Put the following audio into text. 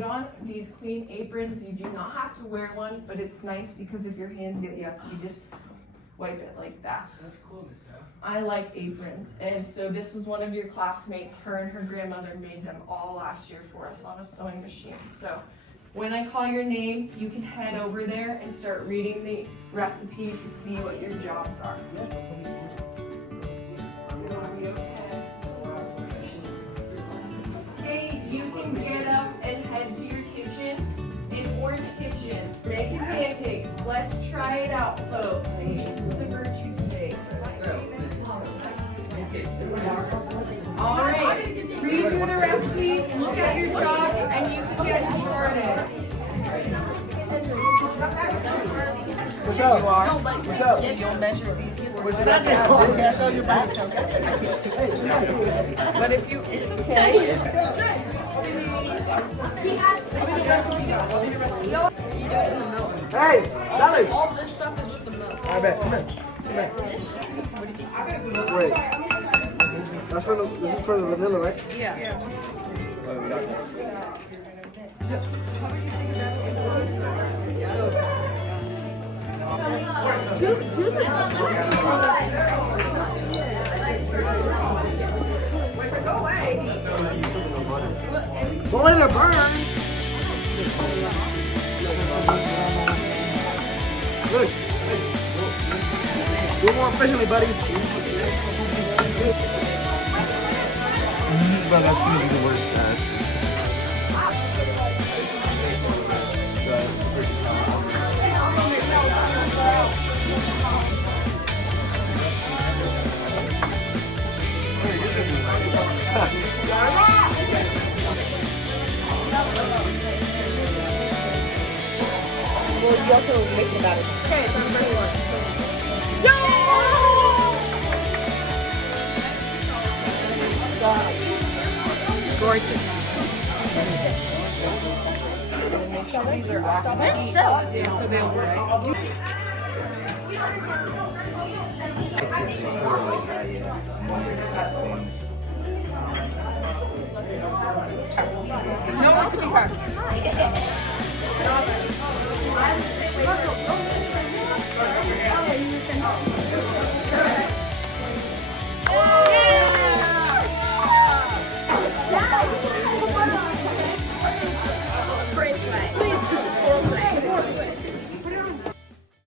put on these clean aprons. You do not have to wear one, but it's nice because if your hands get yucky, you just wipe it like that. That's cool. I like aprons, and so this was one of your classmates. Her and her grandmother made them all last year for us on a sewing machine. So when I call your name, you can head over there and start reading the recipe to see what your jobs are. Hey, you can get up and head to your kitchen. In Orange Kitchen, making pancakes. Let's try it out, folks. Patience is a virtue today. All right, read through the recipe, look at your jobs, and you can get started. What's up? You are. What's up? So you'll measure these. What's up? But if you, it's okay. Hey, Dallas. All this stuff is with the milk. I bet. Come here. Wait. That's for the. This is for the vanilla, right? Yeah. Go let it burn. Look. Do it more efficiently, buddy. Bro, that's gonna be the worst test. Well, you also mix the batter. Okay, it's on the first one. Gorgeous. And then make sure these are off. So they'll work.